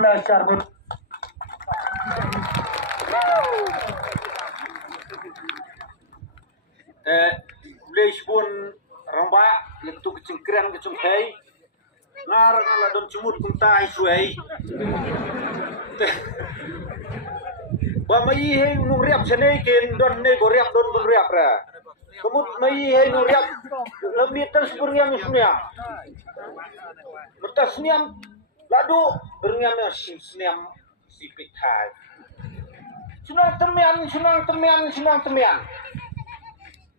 belajar pun. Beli pun rambak yang tu kecengkeran kecengkai ngar ngala don cumut kuntai suai ba mai he nung riap chane ken don ne go riap don gun riap ra kemut mai he nung riap lebih tan sepurniam sunia bertas niam ladu berniam siniam sipit hai sunang temian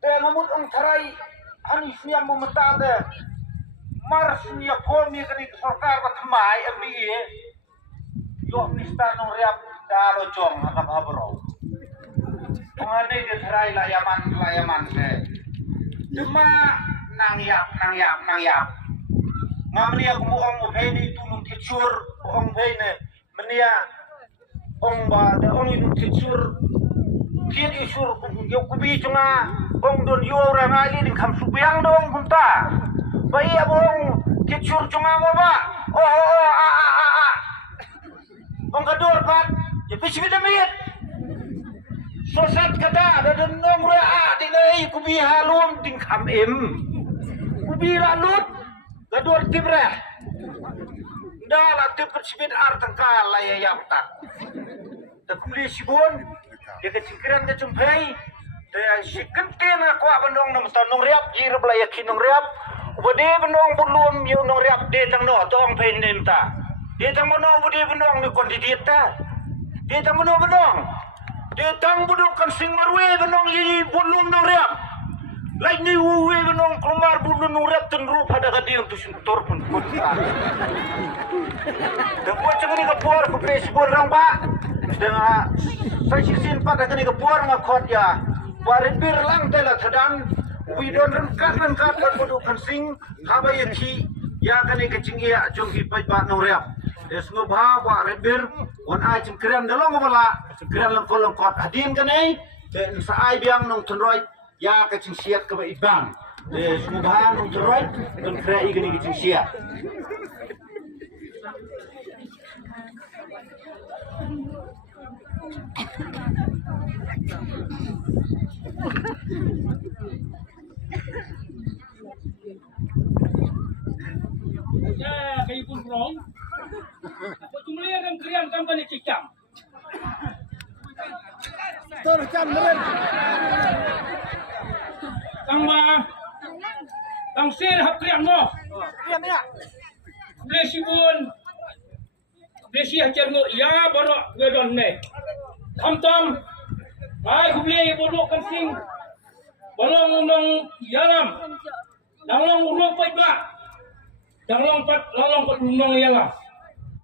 dan namun ang tarai hani siniam memetang de Mars niya po niya kani sarkar patmay abi yo nista nung riap dalo chong hakabro ngane de tharai layaman se cuma nang yap ngamlia ko mo pheni tunung tichur ong phene menia ong ba de ong in tichur kien isur yo kubi chunga ong don yo ra ngali din kham subyang dong kunta Bayi abong kicur cuma mo ba? Ong kador pat, ya pisi damit. Sosat kada ada nong raa dinai kubi halum ding kham kubi lalut kador tibra. Dala tibra sibin artangkal layayam tak. Takuli sibun, dia kecingkiran kecumpai. Dia sikenten aku abandong nam tanong riap jir belaya kinong riap. Budi benong belum yo nong riap de tang no tong pen nem ta. De tang mono budi benong ni kon di ta. De tang mono benong. De tang buduk kan sing marwe benong yi belum nong riap. Lai ni we benong keluar belum nong riap ten rup pada kadi untuk suntor pun pun. De buat cengni ke puar ke Facebook rang pak. Setengah saya sisin pada kani ke puar ngakot ya. Waribir lang tela thadan we don't rengkat berbudukan sing habaya ki ya kani kecingya jongki pajba nuriap des ngobha wa rebir on ai cingkran dalong bala cingkran lang kolong kot hadin kani den sa ai biang nong tunroi ya kecing siat ke ibang des ngobha nong tunroi don krai gani kecing siat Ya, kayu pun rong. Apa cuma lihat yang krian kamu ni cicam. Tercam dengan. Kang ma, kang sir hap krian mo. Krian ya. Besi pun, besi hajar mo. Ya, baru wedon ne. Tom, ay kubli bodoh kan sing. Balong undang yalam, dalong urut pajak. Dalong pat undang yalam.